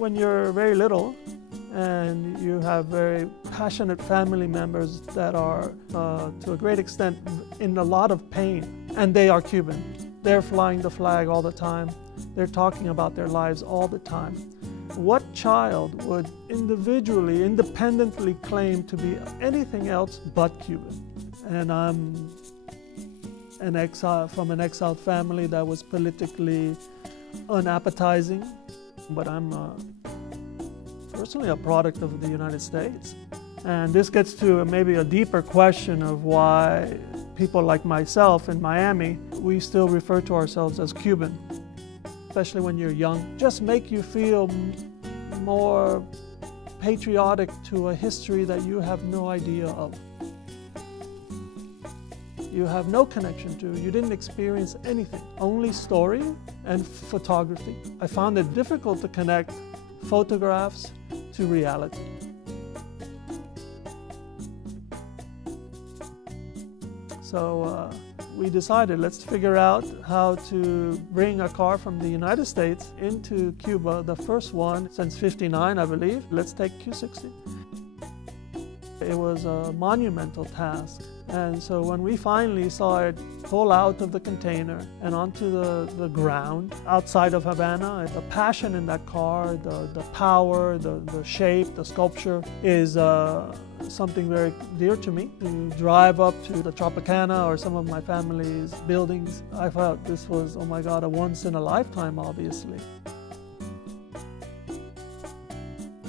When you're very little and you have very passionate family members that are, to a great extent, in a lot of pain, and they are Cuban. They're flying the flag all the time. They're talking about their lives all the time. What child would individually, independently claim to be anything else but Cuban? And I'm from an exiled family that was politically unappetizing, but I'm personally a product of the United States. And this gets to maybe a deeper question of why people like myself in Miami, we still refer to ourselves as Cuban, especially when you're young. Just make you feel more patriotic to a history that you have no idea of. You have no connection to, you didn't experience anything, only story and photography. I found it difficult to connect photographs to reality. So we decided, let's figure out how to bring a car from the United States into Cuba, the first one since '59, I believe. Let's take Q60. It was a monumental task. And so when we finally saw it pull out of the container and onto the ground outside of Havana, the passion in that car, the power, the shape, the sculpture is something very dear to me. To drive up to the Tropicana or some of my family's buildings, I felt this was, oh my God, a once in a lifetime, obviously.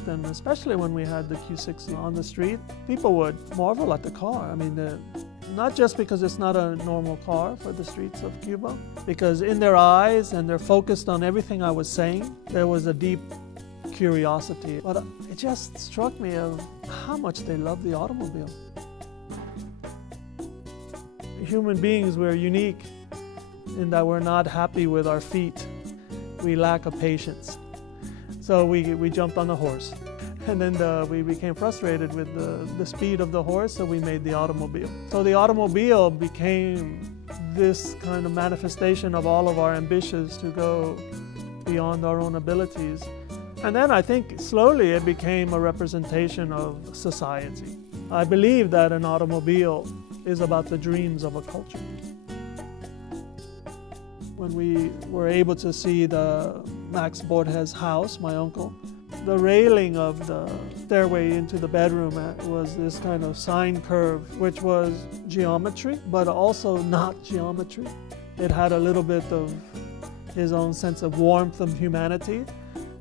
And especially when we had the Q60 on the street, people would marvel at the car. I mean, not just because it's not a normal car for the streets of Cuba, because in their eyes and they're focused on everything I was saying, there was a deep curiosity. But it just struck me of how much they love the automobile. Human beings, we're unique in that we're not happy with our feet. We lack a patience. So we jumped on the horse, and then we became frustrated with the speed of the horse, so we made the automobile. So the automobile became this kind of manifestation of all of our ambitions to go beyond our own abilities. And then I think slowly it became a representation of society. I believe that an automobile is about the dreams of a culture. When we were able to see the Max Borges' house, my uncle, the railing of the stairway into the bedroom was this kind of sine curve, which was geometry, but also not geometry. It had a little bit of his own sense of warmth of humanity.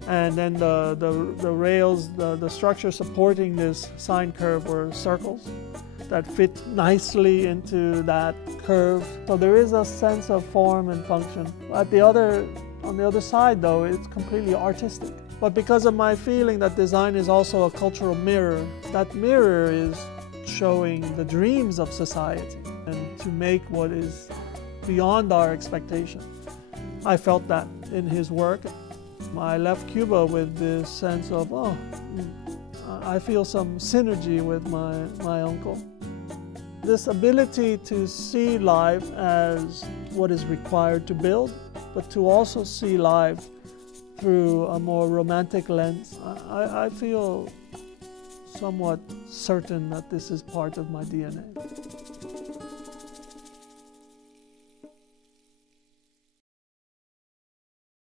And then the rails, the structure supporting this sine curve were circles that fit nicely into that curve. So there is a sense of form and function. On the other side, though, it's completely artistic. But because of my feeling that design is also a cultural mirror, that mirror is showing the dreams of society and to make what is beyond our expectation. I felt that in his work. I left Cuba with this sense of, oh, I feel some synergy with my uncle. This ability to see life as what is required to build, but to also see life through a more romantic lens. I feel somewhat certain that this is part of my DNA.